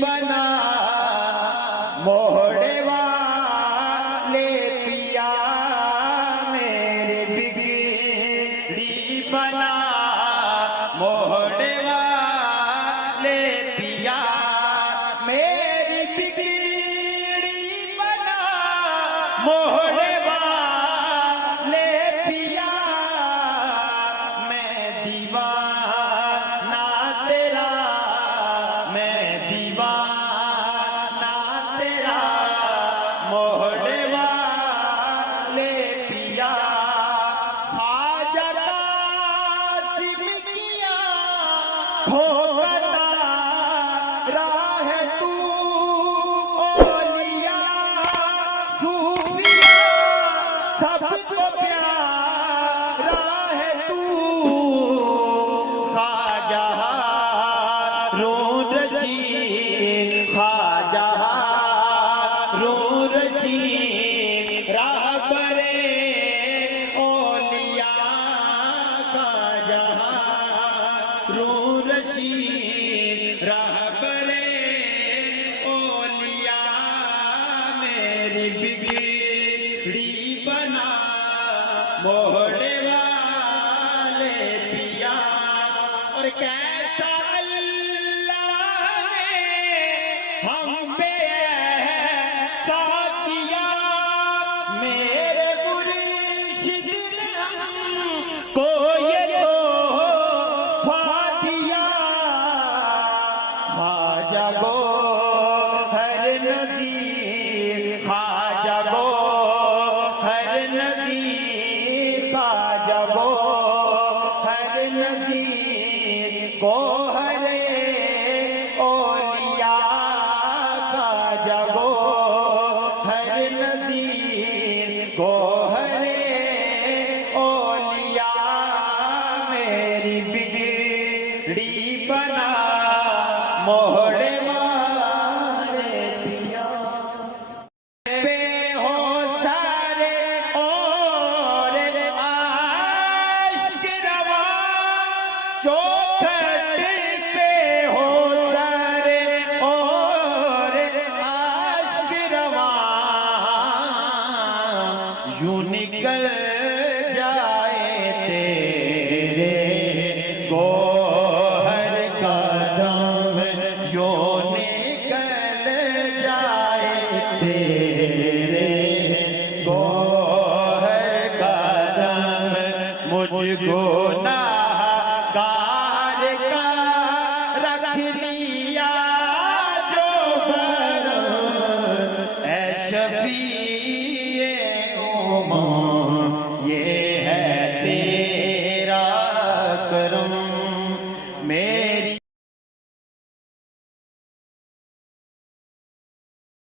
बना मोहड़े वाले पिया मेरे बिगड़ी बना मोहड़े वाले पिया मेरी बिगड़ी बना मोहड़े वाले पिया मैं दीवाना तेरा मैं दीवाना तेरा मोहड़े वाले पिया ख्वाजा कासिम किया खोता राह तू ओलिया सूफिया सबको प्यारा है तू ख्वाजा हारून रशीद ख्वाजा हारून रशीद राहबरे औलिया ख्वाजा हारून रशीद राहबरे औलिया मेरी बिगड़ी बना मोहड़े वाले पिया और कैसा अल्लाह ने हम पे ऐसा किया मेरे मुर्शिद ने हमको ये तोहफा दिया ख्वाजा गोहर नज़ीर ख्वाजा गोहर नज़ीर ख्वाजा गोहर नज़ीर गोहरे औलिया ख्वाजा गोहर नज़ीर गोहरे औलिया मेरी बिगड़ी बना मोहड़े वाले पिया पे हो सारे और आशिक रवा चौखट पे हो सारे और आशिक रवा यूं निकल जाए तेरे गोहर का दम यूं निकल जाए तेरे गोहर का दम मुझको नाहगार